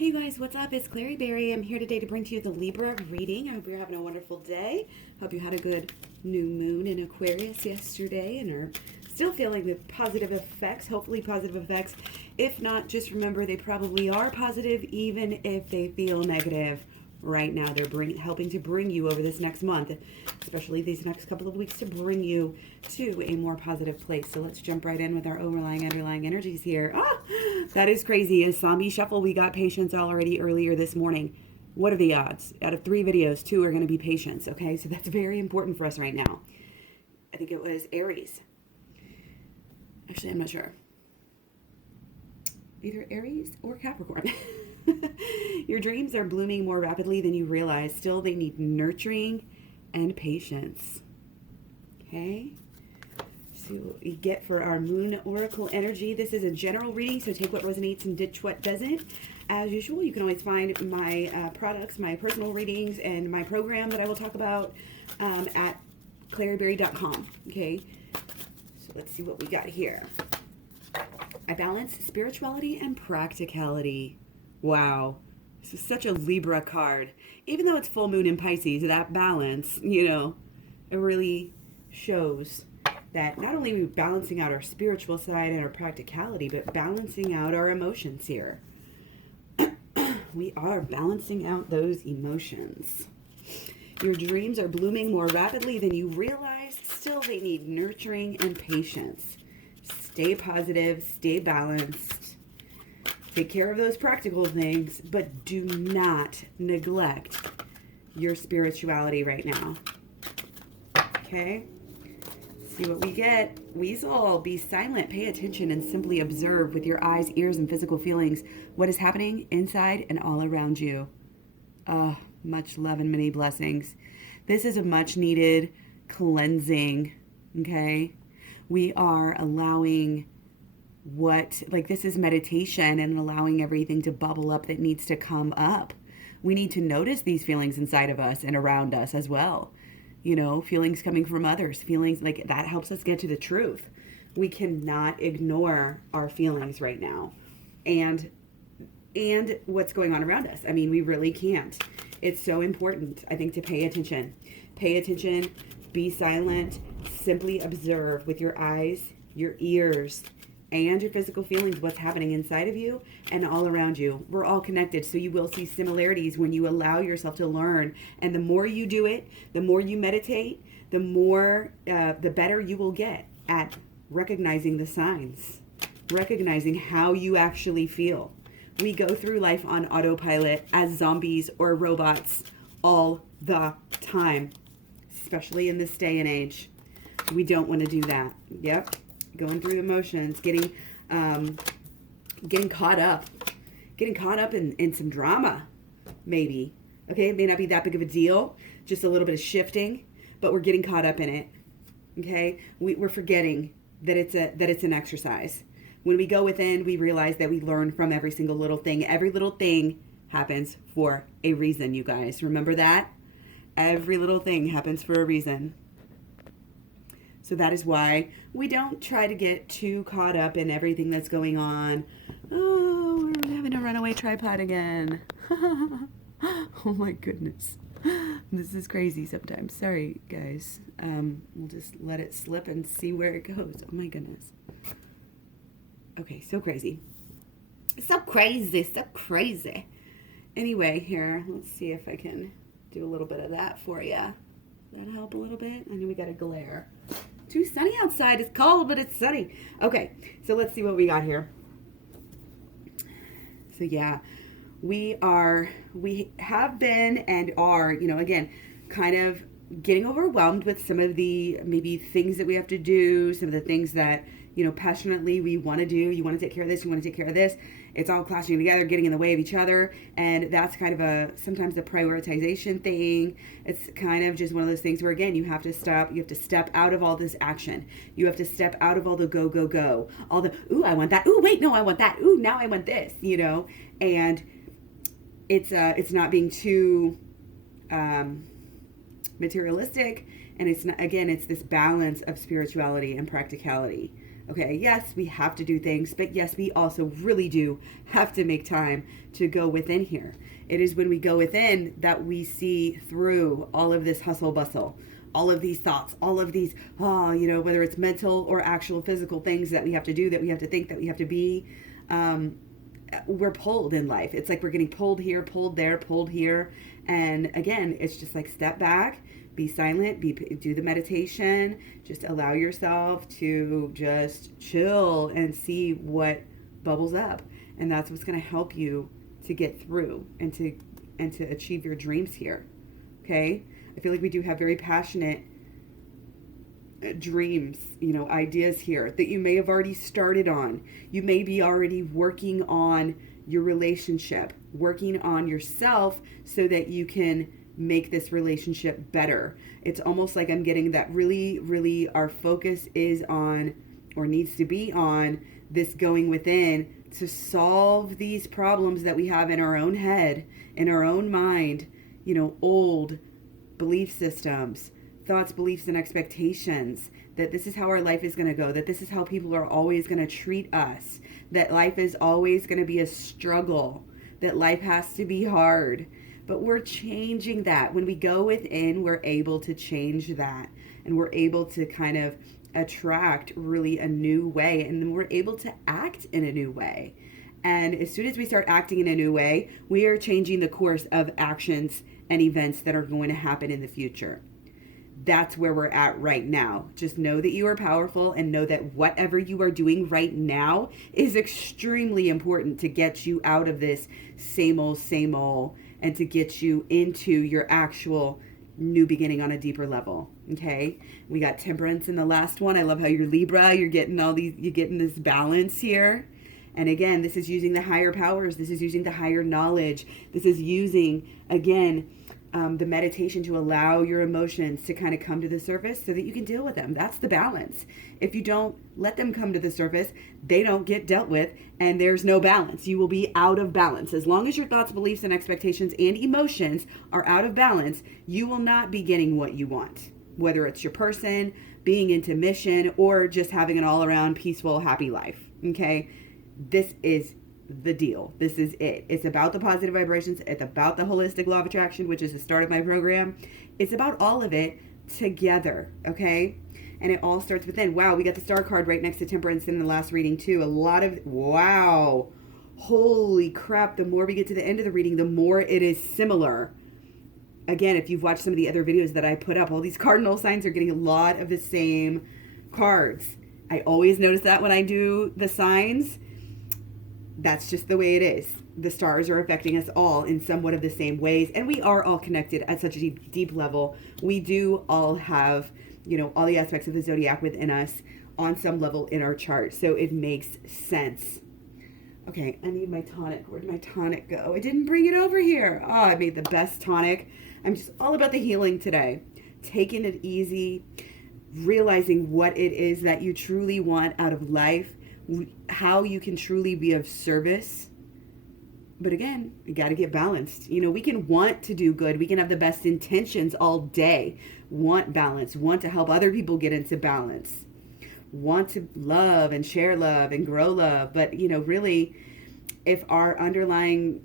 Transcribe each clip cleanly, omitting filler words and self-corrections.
Hey you guys, what's up? It's Clary Berry. I'm here today to bring to you the Libra reading. I hope you're having a wonderful day. Hope you had a good new moon in Aquarius yesterday and are still feeling the positive effects, hopefully positive effects. If not, just remember they probably are positive even if they feel negative right now. They're helping to bring you over this next month, especially these next couple of weeks, to bring you to a more positive place. So let's jump right in with our underlying energies here. That is crazy. A zombie shuffle. We got patience already earlier this morning. What are the odds? Out of 3 videos, 2 are going to be patience. Okay, so that's very important for us right now. I think it was Aries. Actually, I'm not sure. Either Aries or Capricorn. Your dreams are blooming more rapidly than you realize. Still, they need nurturing and patience. Okay? See what we get for our Moon Oracle energy. This is a general reading, so take what resonates and ditch what doesn't. As usual, you can always find my products, my personal readings, and my program that I will talk about at claryberry.com. Okay? So let's see what we got here. I balance spirituality and practicality. Wow. This is such a Libra card. Even though it's full moon in Pisces, that balance, it really shows that not only are we balancing out our spiritual side and our practicality, but balancing out our emotions here. We are balancing out those emotions. Your dreams are blooming more rapidly than you realize. Still, they need nurturing and patience. Stay positive, stay balanced. Take care of those practical things, but do not neglect your spirituality right now. Okay? See what we get. Weasel, be silent, pay attention, and simply observe with your eyes, ears, and physical feelings what is happening inside and all around you. Much love and many blessings. This is a much needed cleansing, okay? We are allowing this is meditation and allowing everything to bubble up that needs to come up. We need to notice these feelings inside of us and around us as well. Feelings coming from others, feelings like that helps us get to the truth. We cannot ignore our feelings right now and what's going on around us. I mean, we really can't. It's so important, I think, to pay attention. Pay attention, be silent, simply observe with your eyes, your ears, and your physical feelings what's happening inside of you and all around you. We're all connected, so you will see similarities when you allow yourself to learn. And the more you do it, the more you meditate, the better you will get at recognizing the signs, recognizing how you actually feel. We go through life on autopilot as zombies or robots all the time, especially in this day and age. We don't want to do that. Yep. Going through emotions, getting caught up in some drama, maybe. Okay, it may not be that big of a deal, just a little bit of shifting, but we're getting caught up in it. Okay, we're forgetting that it's an exercise. When we go within, we realize that we learn from every single little thing. Every little thing happens for a reason, you guys. Remember that? Every little thing happens for a reason. So that is why we don't try to get too caught up in everything that's going on. Oh, we're having a runaway tripod again. Oh my goodness. This is crazy sometimes. Sorry, guys. We'll just let it slip and see where it goes. Oh my goodness. Okay, so crazy. So crazy. Anyway, here, let's see if I can do a little bit of that for you. That help a little bit? I know we got a glare. Too sunny outside. It's cold, but it's sunny. Okay, so let's see what we got here. So yeah, we have been and are, again, kind of getting overwhelmed with some of the maybe things that we have to do, some of the things that, passionately we want to do. You want to take care of this, you want to take care of this. It's all clashing together, getting in the way of each other. And that's kind of sometimes a prioritization thing. It's kind of just one of those things where, again, you have to step out of all this action. You have to step out of all the go. All the, ooh, I want that. Ooh, wait, no, I want that. Ooh, now I want this, and it's not being too, materialistic. And it's not, again, it's this balance of spirituality and practicality. Okay, yes, we have to do things, but yes, we also really do have to make time to go within here. It is when we go within that we see through all of this hustle bustle, all of these thoughts, all of these, whether it's mental or actual physical things that we have to do, that we have to think, that we have to be. We're pulled in life. It's like we're getting pulled here, pulled there, pulled here. And again, it's just like step back, be silent, do the meditation, just allow yourself to just chill and see what bubbles up. And that's what's going to help you to get through and to achieve your dreams here. Okay? I feel like we do have very passionate dreams, ideas here that you may have already started on. You may be already working on your relationship, working on yourself so that you can make this relationship better. It's almost like I'm getting that really, really our focus is on, or needs to be on, this going within to solve these problems that we have in our own head, in our own mind, old belief systems, thoughts, beliefs, and expectations, that this is how our life is going to go, that this is how people are always going to treat us, that life is always going to be a struggle, that life has to be hard. But we're changing that. When we go within, we're able to change that. And we're able to kind of attract really a new way. And then we're able to act in a new way. And as soon as we start acting in a new way, we are changing the course of actions and events that are going to happen in the future. That's where we're at right now. Just know that you are powerful and know that whatever you are doing right now is extremely important to get you out of this same old, and to get you into your actual new beginning on a deeper level. Okay. We got temperance in the last one. I love how you're Libra, you're getting this balance here. And again, this is using the higher powers. This is using the higher knowledge. This is using, again, the meditation to allow your emotions to kind of come to the surface so that you can deal with them. That's the balance. If you don't let them come to the surface, they don't get dealt with, and there's no balance. You will be out of balance. As long as your thoughts, beliefs, and expectations and emotions are out of balance, you will not be getting what you want. Whether it's your person, being into mission, or just having an all-around peaceful, happy life. Okay? This is the deal. This is it. It's about the positive vibrations. It's about the holistic law of attraction, which is the start of my program. It's about all of it together, okay? And it all starts within. Wow, we got the star card right next to temperance in the last reading too. Wow. Holy crap. The more we get to the end of the reading, the more it is similar. Again, if you've watched some of the other videos that I put up, all these cardinal signs are getting a lot of the same cards. I always notice that when I do the signs. That's just the way it is. The stars are affecting us all in somewhat of the same ways. And we are all connected at such a deep level. We do all have, all the aspects of the zodiac within us on some level in our chart. So it makes sense. Okay, I need my tonic. Where'd my tonic go? I didn't bring it over here. Oh, I made the best tonic. I'm just all about the healing today. Taking it easy, realizing what it is that you truly want out of life, how you can truly be of service. But again, you got to get balanced. We can want to do good. We can have the best intentions all day. Want balance. Want to help other people get into balance. Want to love and share love and grow love. But, really, if our underlying,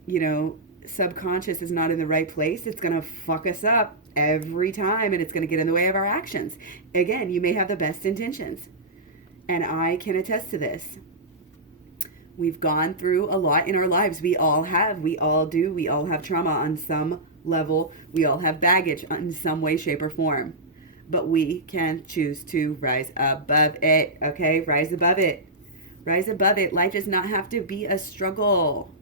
subconscious is not in the right place, it's going to fuck us up every time. And it's going to get in the way of our actions. Again, you may have the best intentions. And I can attest to this. We've gone through a lot in our lives. We all have. We all do. We all have trauma on some level. We all have baggage in some way, shape, or form. But we can choose to rise above it. Okay? Rise above it. Rise above it. Life does not have to be a struggle.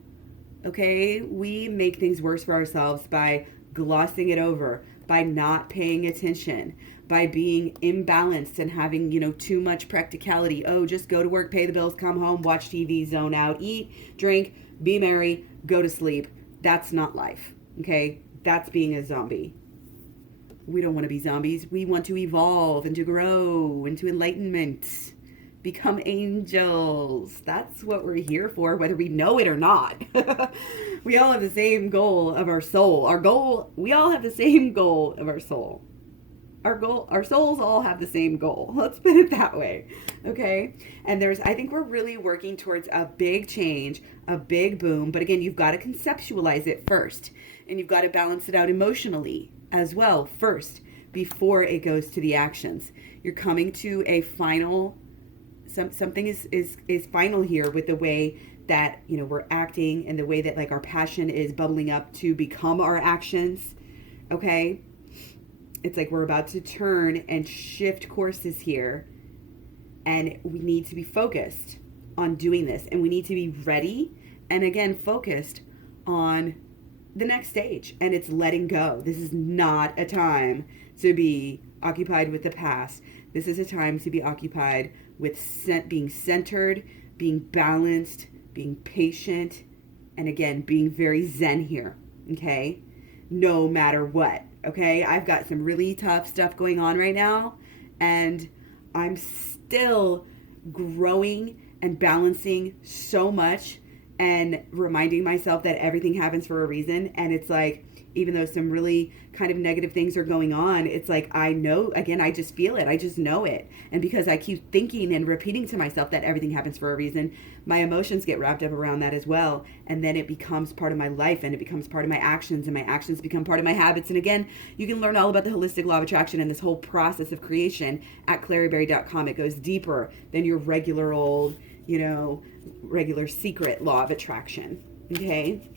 Okay? We make things worse for ourselves by glossing it over, by not paying attention, by being imbalanced and having, too much practicality. Oh, just go to work, pay the bills, come home, watch TV, zone out, eat, drink, be merry, go to sleep. That's not life, okay? That's being a zombie. We don't want to be zombies. We want to evolve and to grow into enlightenment, become angels. That's what we're here for, whether we know it or not. We all have the same goal of our soul. We all have the same goal of our soul. our souls all have the same goal. Let's put it that way. Okay. And I think we're really working towards a big change, a big boom. But again, you've got to conceptualize it first, and you've got to balance it out emotionally as well first before it goes to the actions. You're coming to a final, something is final here with the way that, you know, we're acting and the way that like our passion is bubbling up to become our actions. Okay. It's like we're about to turn and shift courses here, and we need to be focused on doing this, and we need to be ready and again focused on the next stage, and it's letting go. This is not a time to be occupied with the past. This is a time to be occupied with being centered, being balanced, being patient, and again being very zen here. Okay, no matter what. Okay, I've got some really tough stuff going on right now, and I'm still growing and balancing so much and reminding myself that everything happens for a reason. And it's like, even though some really kind of negative things are going on, it's like, I know, again, I just feel it. I just know it. And because I keep thinking and repeating to myself that everything happens for a reason, my emotions get wrapped up around that as well. And then it becomes part of my life, and it becomes part of my actions, and my actions become part of my habits. And again, you can learn all about the holistic law of attraction and this whole process of creation at claryberry.com. It goes deeper than your regular old, you know, regular secret law of attraction. Okay.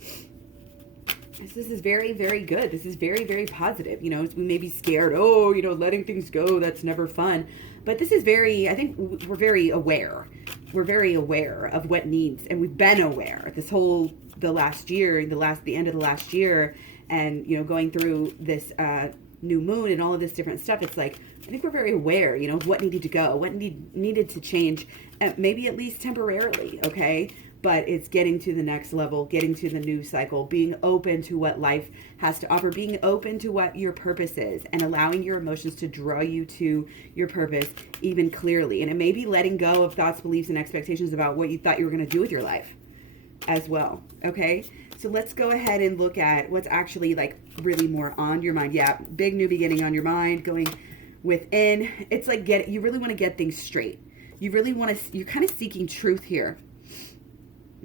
This is very, very good. This is very, very positive. You know, we may be scared. Oh, you know, letting things go, that's never fun. But this is very, I think we're very aware. We're very aware of what needs. And we've been aware the last year, the end of the last year, and, you know, going through this new moon and all of this different stuff. It's like, I think we're very aware, you know, of what needed to go, what needed to change, maybe at least temporarily. Okay. But it's getting to the next level, getting to the new cycle, being open to what life has to offer, being open to what your purpose is, and allowing your emotions to draw you to your purpose even clearly. And it may be letting go of thoughts, beliefs, and expectations about what you thought you were going to do with your life as well. Okay, so let's go ahead and look at what's actually like really more on your mind. Yeah, big new beginning on your mind, going within. It's like you really want to get things straight. You really want to, you're kind of seeking truth here.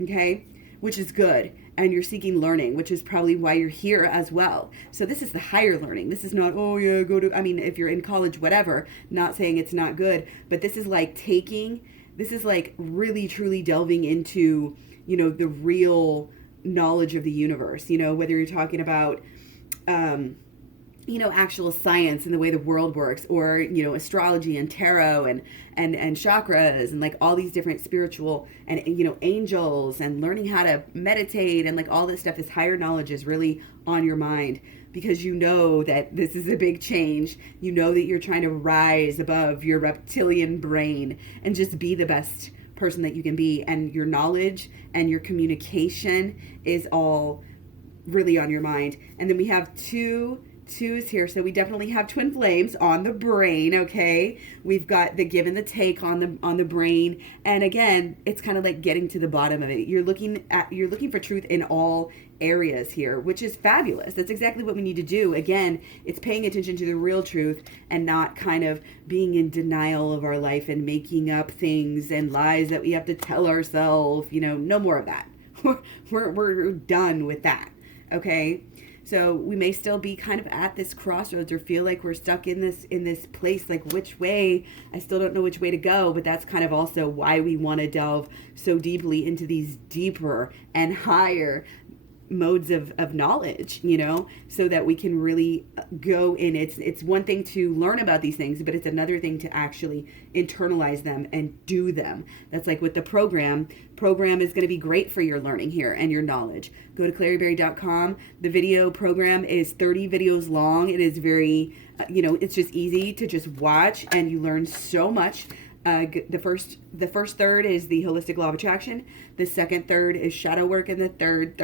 Okay, which is good. And you're seeking learning, which is probably why you're here as well. So this is the higher learning. This is not, oh yeah, if you're in college, whatever, not saying it's not good, but this is like really truly delving into, you know, the real knowledge of the universe, you know, whether you're talking about, you know, actual science and the way the world works, or, you know, astrology and tarot and chakras and like all these different spiritual and, you know, angels, and learning how to meditate and like all this stuff. This higher knowledge is really on your mind, because you know that this is a big change. You know that you're trying to rise above your reptilian brain and just be the best person that you can be. And your knowledge and your communication is all really on your mind. And then we have twos here, so we definitely have twin flames on the brain. Okay, we've got the give and the take on the brain, and again, it's kind of like getting to the bottom of it. You're looking for truth in all areas here, which is fabulous. That's exactly what we need to do. Again, it's paying attention to the real truth and not kind of being in denial of our life and making up things and lies that we have to tell ourselves. You know, no more of that. We're done with that. Okay. So we may still be kind of at this crossroads, or feel like we're stuck in this place, like which way, I still don't know which way to go. But that's kind of also why we want to delve so deeply into these deeper and higher modes of knowledge, you know, so that we can really go in. It's one thing to learn about these things, but it's another thing to actually internalize them and do them. That's like with the program is going to be great for your learning here and your knowledge. Go to claryberry.com. The video program is 30 videos long. It is very, you know, it's just easy to just watch, and you learn so much. The first the first third is the holistic law of attraction. The second third is shadow work. And the third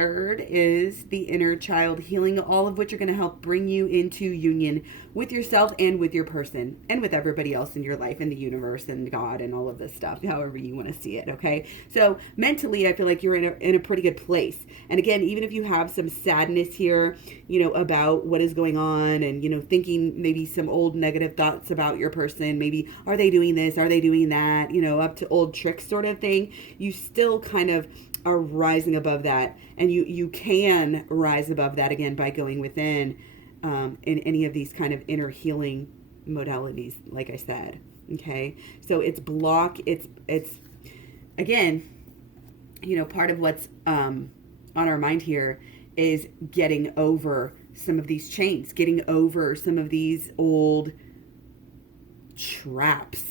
is the inner child healing, all of which are going to help bring you into union with yourself and with your person and with everybody else in your life and the universe and God and all of this stuff, however you want to see it. Okay. So mentally, I feel like you're in a pretty good place. And again, even if you have some sadness here, about what is going on and, thinking maybe some old negative thoughts about your person, maybe, are they doing this? Are they doing that? Up to old tricks sort of thing, you still kind of are rising above that. And you can rise above that again by going within in any of these kind of inner healing modalities, like I said. Okay. So it's again, part of what's on our mind here is getting over some of these chains, getting over some of these old traps.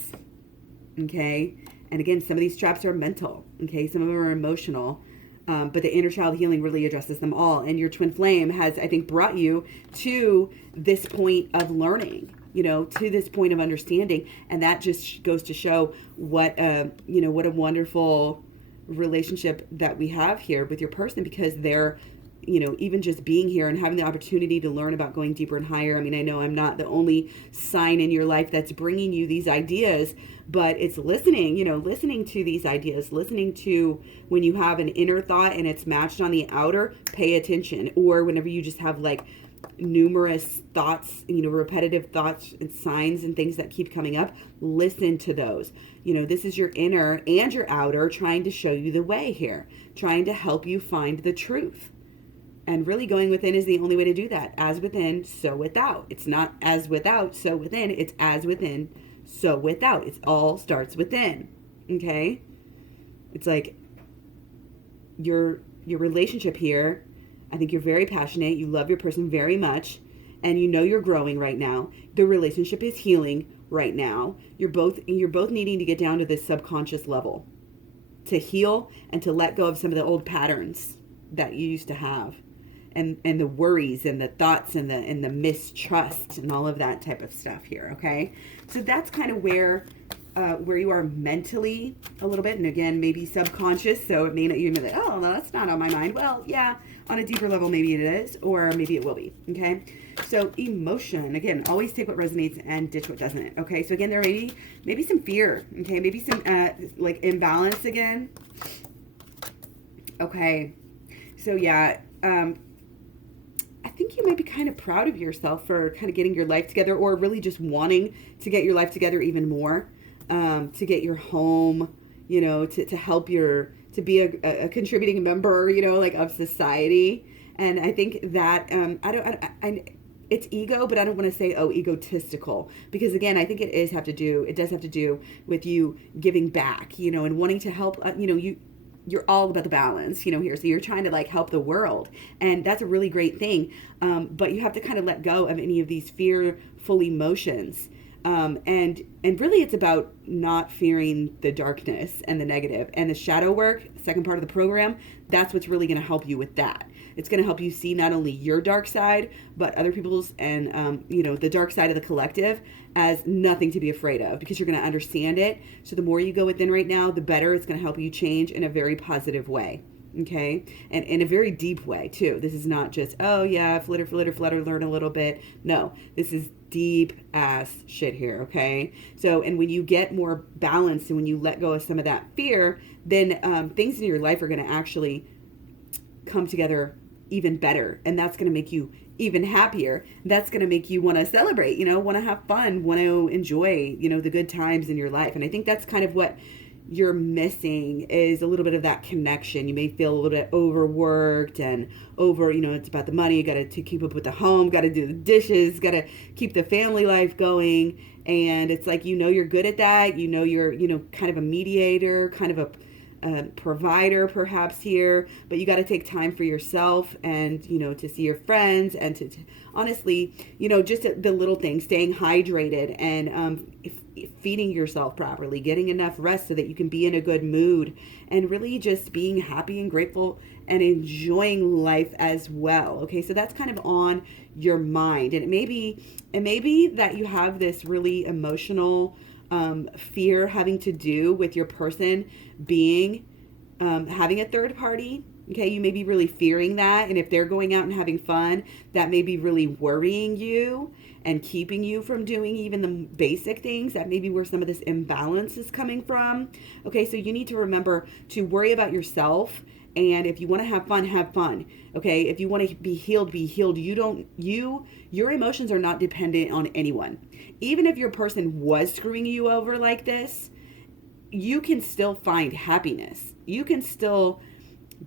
Okay. And again, some of these traps are mental. Okay. Some of them are emotional. But the inner child healing really addresses them all. And your twin flame has, I think, brought you to this point of learning, to this point of understanding. And that just goes to show what a wonderful relationship that we have here with your person, because they're, even just being here and having the opportunity to learn about going deeper and higher. I mean, I know I'm not the only sign in your life that's bringing you these ideas, but it's listening to these ideas, listening to when you have an inner thought and it's matched on the outer, pay attention. Or whenever you just have like numerous thoughts, repetitive thoughts and signs and things that keep coming up, listen to those. This is your inner and your outer trying to show you the way here, trying to help you find the truth. And really going within is the only way to do that. As within, so without. It's not as without, so within. It's as within, so without. It all starts within. Okay? It's like your relationship here, I think you're very passionate. You love your person very much. And you're growing right now. The relationship is healing right now. You're both needing to get down to this subconscious level to heal and to let go of some of the old patterns that you used to have. And the worries and the thoughts and the mistrust and all of that type of stuff here, okay? So that's kind of where you are mentally a little bit, and again, maybe subconscious, so it may not, be like, oh, no, that's not on my mind. Well, yeah, on a deeper level, maybe it is, or maybe it will be, okay? So emotion, again, always take what resonates and ditch what doesn't, okay? So again, there may be some fear, okay? Maybe some, like, imbalance again. Okay, so yeah, I think you might be kind of proud of yourself for kind of getting your life together, or really just wanting to get your life together even more, to get your home, to help to be a contributing member, of society. And I think that, it's ego, but I don't want to say, egotistical, because again, I think it does have to do with you giving back, and wanting to help, you're all about the balance, here. So you're trying to like help the world, and that's a really great thing. But you have to kind of let go of any of these fearful emotions. And really it's about not fearing the darkness and the negative, and the shadow work, second part of the program. That's what's really going to help you with that. It's going to help you see not only your dark side, but other people's, and, the dark side of the collective as nothing to be afraid of, because you're going to understand it. So the more you go within right now, the better it's going to help you change in a very positive way. Okay. And in a very deep way too. This is not just, oh yeah, flitter, learn a little bit. No, this is deep ass shit here. Okay. So, and when you get more balanced and when you let go of some of that fear, then things in your life are going to actually come together even better. And that's going to make you even happier. That's going to make you want to celebrate, want to have fun, want to enjoy, the good times in your life. And I think that's kind of what you're missing, is a little bit of that connection. You may feel a little bit overworked and it's about the money. You got to keep up with the home, got to do the dishes, got to keep the family life going. And it's like, you're good at that. You're, kind of a mediator, kind of a provider perhaps here, but you got to take time for yourself and, to see your friends and to honestly, just the little things, staying hydrated and feeding yourself properly, getting enough rest so that you can be in a good mood, and really just being happy and grateful and enjoying life as well. Okay. So that's kind of on your mind. And it may be that you have this really emotional, fear having to do with your person being, having a third party. Okay, you may be really fearing that. And if they're going out and having fun, that may be really worrying you and keeping you from doing even the basic things. That may be where some of this imbalance is coming from. Okay, so you need to remember to worry about yourself. And if you want to have fun, have fun. Okay, if you want to be healed, be healed. Your emotions are not dependent on anyone. Even if your person was screwing you over like this, you can still find happiness. You can still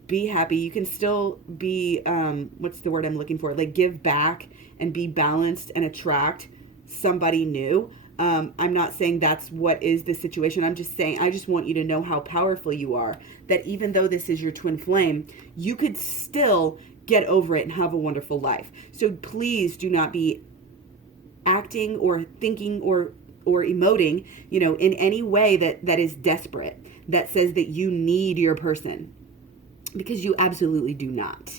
be happy. You can still be, what's the word I'm looking for? Like give back and be balanced and attract somebody new. I'm not saying that's what is the situation. I'm just saying, I just want you to know how powerful you are. That even though this is your twin flame, you could still get over it and have a wonderful life. So please do not be acting or thinking or emoting, in any way that is desperate, that says that you need your person. Because you absolutely do not.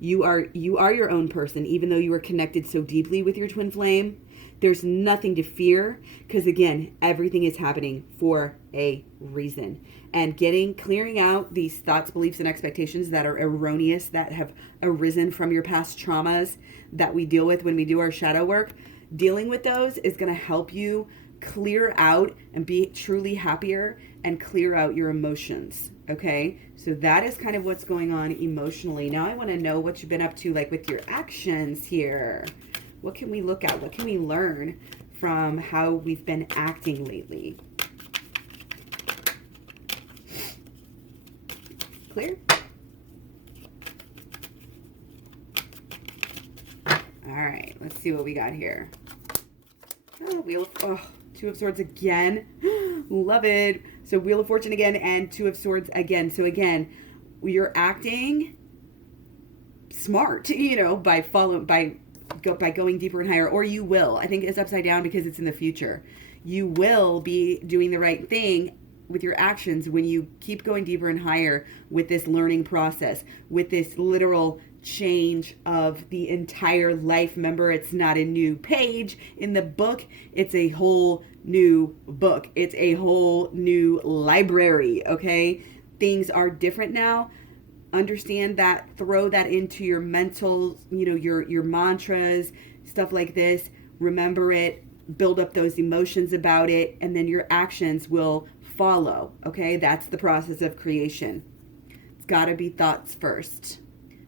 You are your own person, even though you are connected so deeply with your twin flame. There's nothing to fear, because again, everything is happening for a reason. And clearing out these thoughts, beliefs, and expectations that are erroneous, that have arisen from your past traumas that we deal with when we do our shadow work, dealing with those is going to help you clear out and be truly happier and clear out your emotions. Okay, so that is kind of what's going on emotionally. Now I want to know what you've been up to, like with your actions here. What can we look at? What can we learn from how we've been acting lately? Clear? All right, let's see what we got here. Oh, Two of Swords again. Love it. So Wheel of Fortune again and Two of Swords again. So again, you're acting smart, by going deeper and higher, or you will. I think it's upside down because it's in the future. You will be doing the right thing with your actions when you keep going deeper and higher with this learning process, with this literal change of the entire life. Remember, it's not a new page in the book. It's a whole new book. It's a whole new library. Okay. Things are different now. Understand that, throw that into your mental, your mantras, stuff like this. Remember it, build up those emotions about it, and then your actions will follow. Okay. That's the process of creation. It's got to be thoughts first.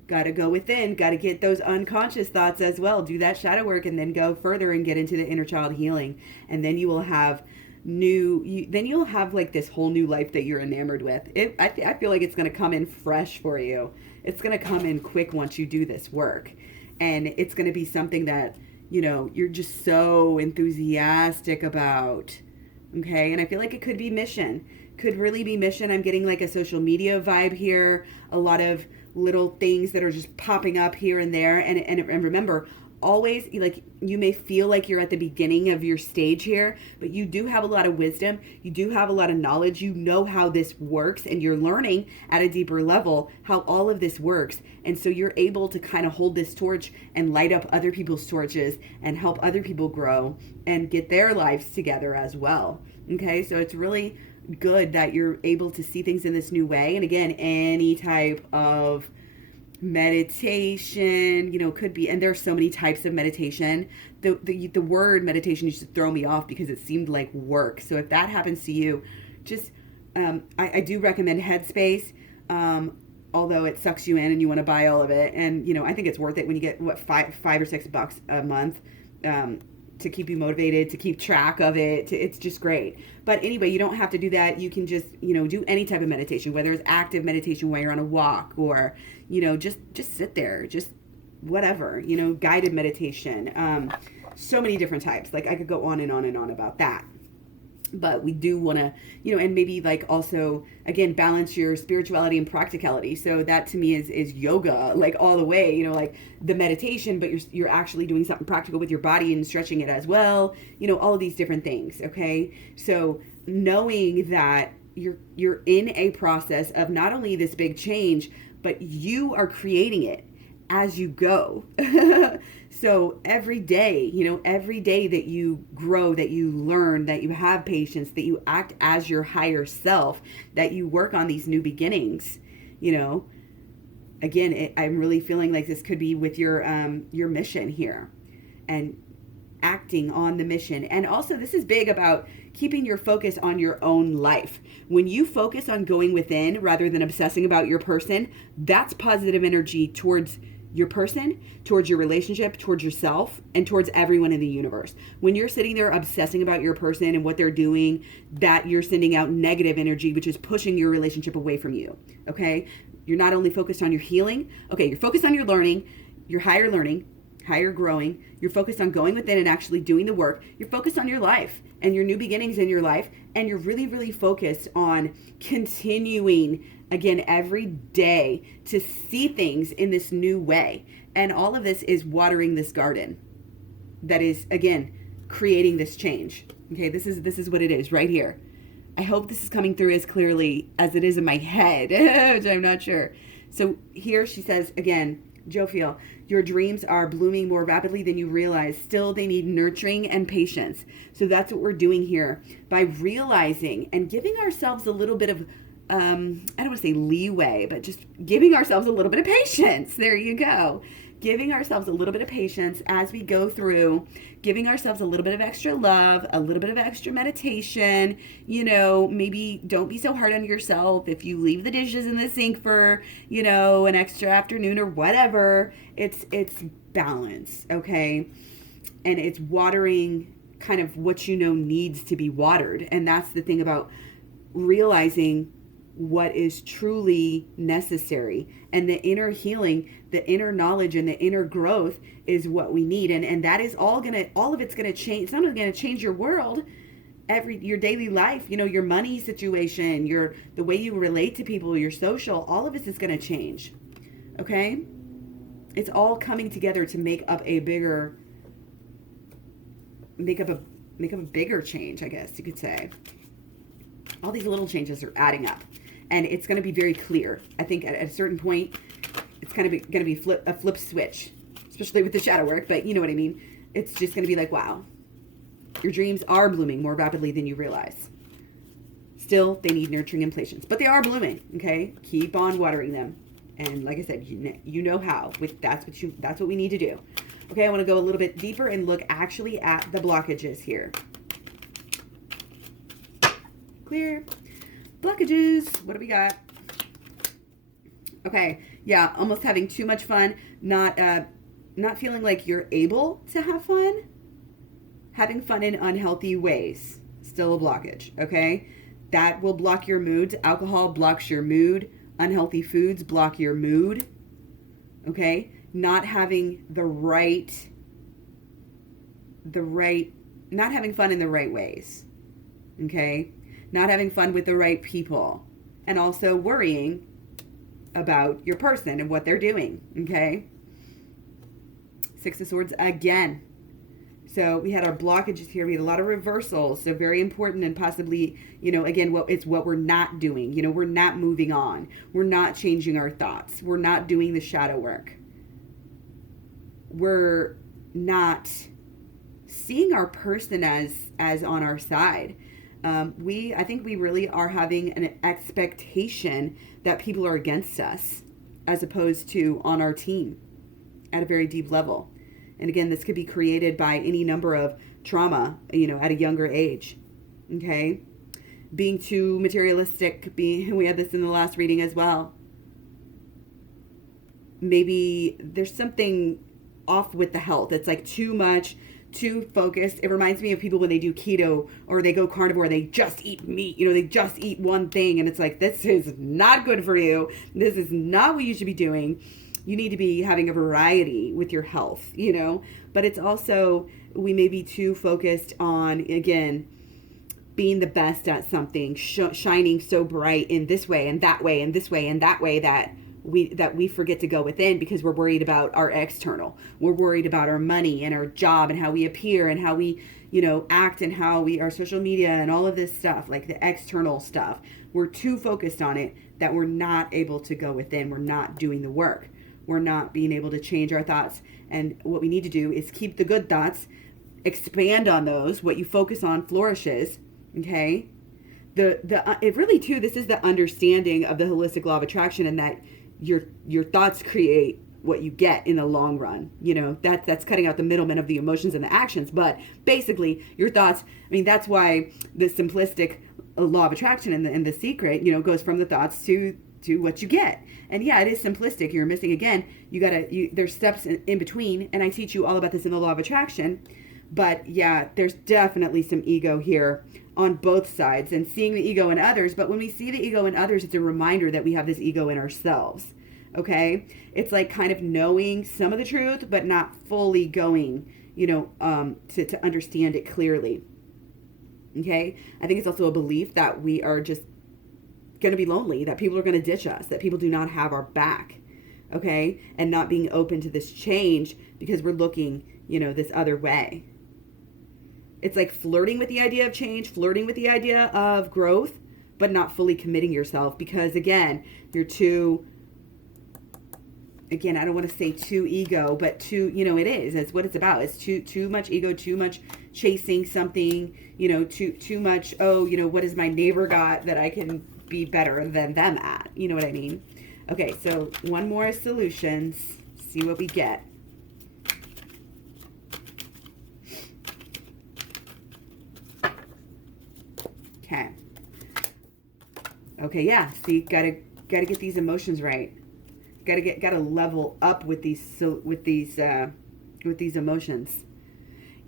Got to go within, got to get those unconscious thoughts as well. Do that shadow work and then go further and get into the inner child healing. And then you will have you'll have like this whole new life that you're enamored with. I feel like it's going to come in fresh for you. It's going to come in quick once you do this work. And it's going to be something that, you're just so enthusiastic about. Okay. And I feel like it could be mission. Could really be mission. I'm getting like a social media vibe here. A lot of little things that are just popping up here and there. And remember, always, like, you may feel like you're at the beginning of your stage here, but you do have a lot of wisdom. You do have a lot of knowledge. You know how this works, and you're learning at a deeper level how all of this works. And so you're able to kind of hold this torch and light up other people's torches and help other people grow and get their lives together as well. Okay, so it's really good that you're able to see things in this new way. And again, any type of meditation, could be, and there's so many types of meditation. The word meditation used to throw me off because it seemed like work. So if that happens to you, just I do recommend Headspace, although it sucks you in and you want to buy all of it. And I think it's worth it when you get $5 or $6 a month to keep you motivated, to keep track of it. It's just great. But anyway, you don't have to do that. You can just, do any type of meditation, whether it's active meditation while you're on a walk, or, just sit there, just whatever, guided meditation. So many different types. Like, I could go on and on and on about that. But we do want to, and maybe like also, again, balance your spirituality and practicality. So that to me is yoga, like all the way, like the meditation, but you're actually doing something practical with your body and stretching it as well. All of these different things. Okay. So knowing that you're in a process of not only this big change, but you are creating it. as you go. So every day, every day that you grow, that you learn, that you have patience, that you act as your higher self, that you work on these new beginnings, again, I'm really feeling like this could be with your mission here, and acting on the mission. And also, this is big about keeping your focus on your own life. When you focus on going within rather than obsessing about your person, that's positive energy towards your person, towards your relationship, towards yourself, and towards everyone in the universe. When you're sitting there obsessing about your person and what they're doing, that you're sending out negative energy, which is pushing your relationship away from you. Okay? You're not only focused on your healing, okay, you're focused on your learning, higher growing. You're focused on going within and actually doing the work. You're focused on your life and your new beginnings in your life. And you're really, really focused on continuing, again, every day to see things in this new way. And all of this is watering this garden that is, again, creating this change. Okay, this is what it is right here. I hope this is coming through as clearly as it is in my head, which I'm not sure. So here she says, again, Jophiel, your dreams are blooming more rapidly than you realize. Still, they need nurturing and patience. So that's what we're doing here by realizing and giving ourselves a little bit of, I don't want to say leeway, but just giving ourselves a little bit of patience. There you go. Giving ourselves a little bit of patience as we go through, giving ourselves a little bit of extra love, a little bit of extra meditation. Maybe don't be so hard on yourself if you leave the dishes in the sink for, an extra afternoon or whatever. It's balance, okay? And it's watering kind of what needs to be watered. And that's the thing about realizing what is truly necessary, and the inner healing, the inner knowledge, and the inner growth is what we need. And that is all of it's gonna change. It's not only gonna change your world, your daily life, your money situation, the way you relate to people, your social, all of this is gonna change. Okay? It's all coming together to make up a bigger change, I guess you could say. All these little changes are adding up. And it's going to be very clear. I think at a certain point, it's going to be a flip switch, especially with the shadow work. But you know what I mean. It's just going to be like, wow, your dreams are blooming more rapidly than you realize. Still, they need nurturing and patience, but they are blooming. Okay, keep on watering them. And like I said, you know how. That's what we need to do. Okay, I want to go a little bit deeper and look actually at the blockages here. Clear. Blockages. What do we got? Okay. Yeah. Almost having too much fun. Not feeling like you're able to have fun. Having fun in unhealthy ways. Still a blockage. Okay. That will block your mood. Alcohol blocks your mood. Unhealthy foods block your mood. Okay. Not having not having fun in the right ways. Okay. Not having fun with the right people, and also worrying about your person and what they're doing, okay? Six of Swords again. So we had our blockages here. We had a lot of reversals, so very important, and possibly, again, it's what we're not doing. We're not moving on. We're not changing our thoughts. We're not doing the shadow work. We're not seeing our person as on our side. I think we really are having an expectation that people are against us as opposed to on our team at a very deep level. And again, this could be created by any number of trauma, at a younger age. Okay. Being too materialistic, we had this in the last reading as well. Maybe there's something off with the health. It's like too much, too focused. It reminds me of people when they do keto or they go carnivore, they just eat meat, they just eat one thing. And it's like, this is not good for you. This is not what you should be doing. You need to be having a variety with your health, but it's also, we may be too focused on, again, being the best at something, shining so bright in this way and that way and this way and that way that we forget to go within because we're worried about our external. We're worried about our money and our job and how we appear and how we, act and how our social media and all of this stuff, like the external stuff. We're too focused on it that we're not able to go within. We're not doing the work. we're not being able to change our thoughts. And what we need to do is keep the good thoughts, expand on those. What you focus on flourishes. Okay. It really too, this is the understanding of the holistic law of attraction, and that your thoughts create what you get in the long run. You know, that's cutting out the middlemen of the emotions and the actions. But basically your thoughts, I mean, that's why the simplistic law of attraction and the secret, you know, goes from the thoughts to what you get. And yeah, it is simplistic. You're missing, again, there's steps in between, and I teach you all about this in the law of attraction. But yeah, there's definitely some ego here on both sides, and seeing the ego in others. But when we see the ego in others, it's a reminder that we have this ego in ourselves. Okay. It's like kind of knowing some of the truth, but not fully going, you know, to understand it clearly. Okay. I think it's also a belief that we are just going to be lonely, that people are going to ditch us, that people do not have our back. Okay. And not being open to this change because we're looking, you know, this other way. It's like flirting with the idea of change, flirting with the idea of growth, but not fully committing yourself because, again, you're too, again, I don't want to say too ego, but too, you know, it is. It's what it's about. It's too much ego, too much chasing something, you know, too much, oh, you know, what has my neighbor got that I can be better than them at? You know what I mean? Okay, so one more solutions. See what we get. Okay, yeah. See, gotta get these emotions right. Gotta level up with these emotions.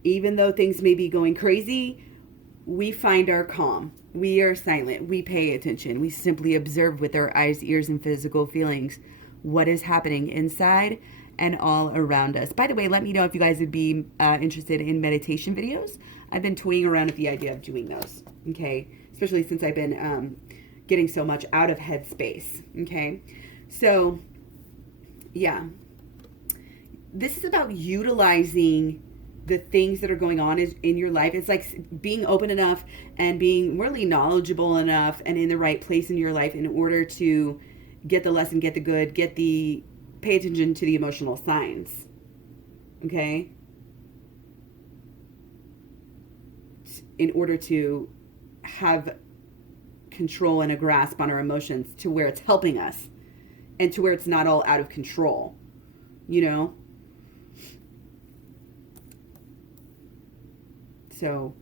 Even though things may be going crazy, we find our calm. We are silent. We pay attention. We simply observe with our eyes, ears, and physical feelings what is happening inside and all around us. By the way, let me know if you guys would be interested in meditation videos. I've been toying around with the idea of doing those. Okay, especially since I've been getting so much out of headspace. Okay, so yeah, this is about utilizing the things that are going on in your life. It's like being open enough and being really knowledgeable enough and in the right place in your life in order to get the lesson, get the good, pay attention to the emotional signs. Okay, in order to have control and a grasp on our emotions to where it's helping us and to where it's not all out of control, you know? So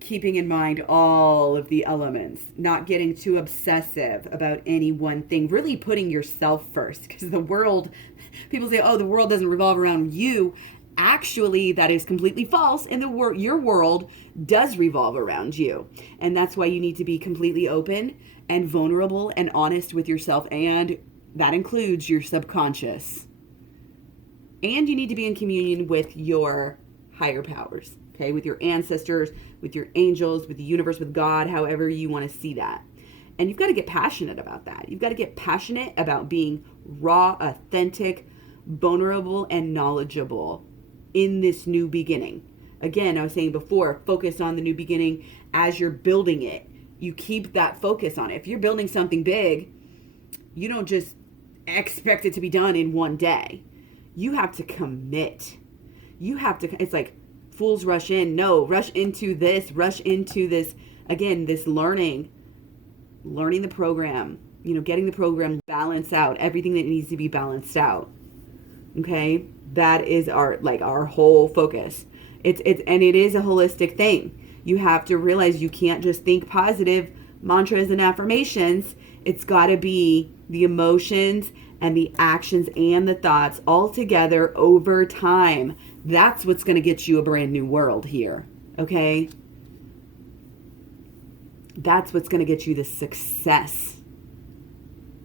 keeping in mind all of the elements, not getting too obsessive about any one thing, really putting yourself first, because the world, people say, oh, the world doesn't revolve around you. Actually, that is completely false, and your world does revolve around you. And that's why you need to be completely open and vulnerable and honest with yourself, and that includes your subconscious. And you need to be in communion with your higher powers, okay? With your ancestors, with your angels, with the universe, with God, however you want to see that. And you've got to get passionate about that. You've got to get passionate about being raw, authentic, vulnerable, and knowledgeable in this new beginning. Again, I was saying before, focus on the new beginning as you're building it. You keep that focus on it. If you're building something big, you don't just expect it to be done in one day. You have to commit. You have to, it's like fools rush in. No, rush into this, again, this learning the program, you know, getting the program balanced out, everything that needs to be balanced out. Okay? That is our whole focus. It is a holistic thing. You have to realize you can't just think positive mantras and affirmations. It's got to be the emotions and the actions and the thoughts all together over time. That's what's going to get you a brand new world here. Okay? That's what's going to get you the success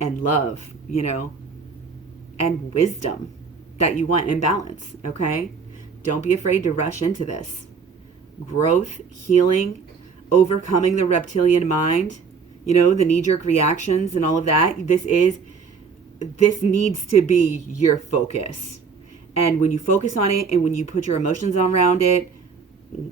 and love, you know, and wisdom that you want in balance. Okay? Don't be afraid to rush into this. Growth, healing, overcoming the reptilian mind, you know, the knee-jerk reactions and all of that. This needs to be your focus. And when you focus on it and when you put your emotions around it,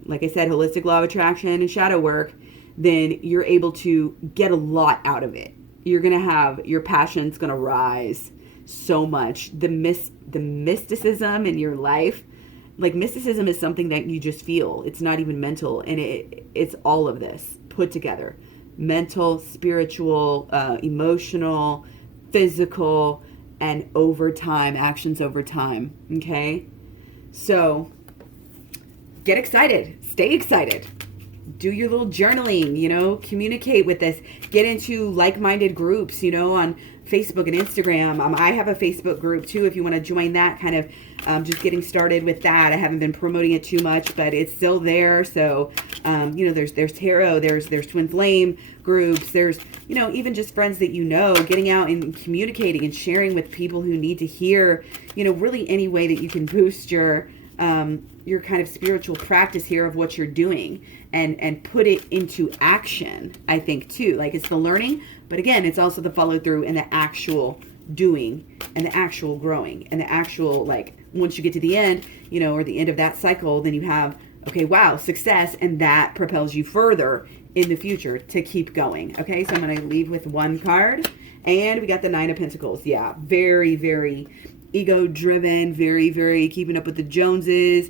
like I said, holistic law of attraction and shadow work, then you're able to get a lot out of it. You're going to have, your passion's going to rise so much. The mysticism in your life, like mysticism is something that you just feel. It's not even mental, and it's all of this put together: mental, spiritual, emotional, physical, and over time, actions over time. Okay, so get excited, stay excited. Do your little journaling, you know, communicate with this, get into like-minded groups, you know, on Facebook and Instagram. I have a Facebook group too, if you want to join that, kind of just getting started with that. I haven't been promoting it too much, but it's still there. So, you know, there's tarot, there's twin flame groups, there's, you know, even just friends that you know, getting out and communicating and sharing with people who need to hear, you know, really any way that you can boost your kind of spiritual practice here of what you're doing, and put it into action, I think too. Like, it's the learning, but again, it's also the follow through and the actual doing and the actual growing and the actual, like, once you get to the end, you know, or the end of that cycle, then you have, okay, wow, success, and that propels you further in the future to keep going. Okay, so I'm going to leave with one card, and we got the Nine of Pentacles. Yeah, very, very ego driven, very, very keeping up with the Joneses.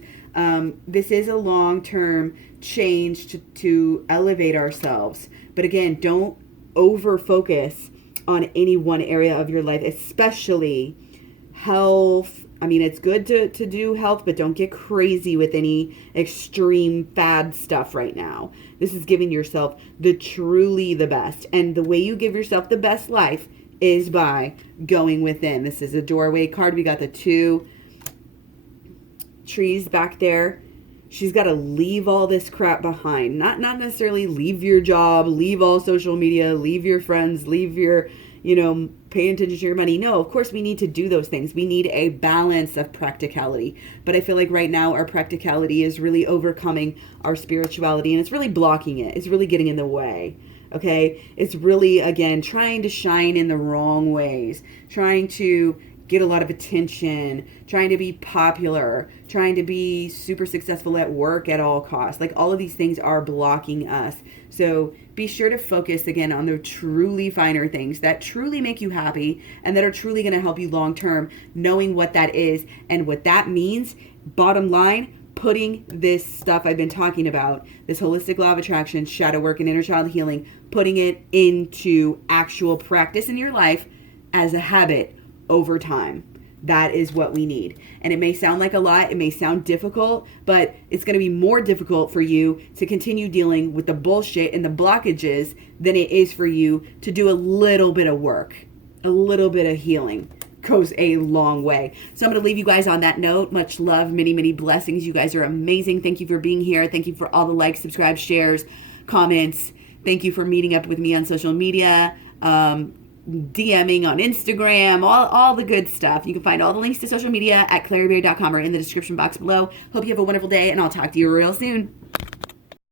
This is a long-term change to elevate ourselves. But again, don't over focus on any one area of your life, especially health. I mean, it's good to do health, but don't get crazy with any extreme fad stuff right now. This is giving yourself truly the best. And the way you give yourself the best life is by going within. This is a doorway card. We got the 2 trees back there. She's got to leave all this crap behind. Not necessarily leave your job, leave all social media, leave your friends, leave your, you know, paying attention to your money. No, of course we need to do those things. We need a balance of practicality. But I feel like right now our practicality is really overcoming our spirituality, and it's really blocking it. It's really getting in the way. Okay? It's really, again, trying to shine in the wrong ways, trying to get a lot of attention, trying to be popular, trying to be super successful at work at all costs. Like, all of these things are blocking us. So be sure to focus again on the truly finer things that truly make you happy and that are truly going to help you long term, knowing what that is and what that means. Bottom line, putting this stuff I've been talking about, this holistic law of attraction, shadow work, and inner child healing, putting it into actual practice in your life as a habit over time. That is what we need. And it may sound like a lot, it may sound difficult, but it's going to be more difficult for you to continue dealing with the bullshit and the blockages than it is for you to do a little bit of work. A little bit of healing goes a long way. So I'm going to leave you guys on that note. Much love, many, many blessings. You guys are amazing. Thank you for being here. Thank you for all the likes, subscribes, shares, comments. Thank you for meeting up with me on social media. DMing on Instagram, all the good stuff. You can find all the links to social media at claryberry.com or in the description box below. Hope you have a wonderful day, and I'll talk to you real soon.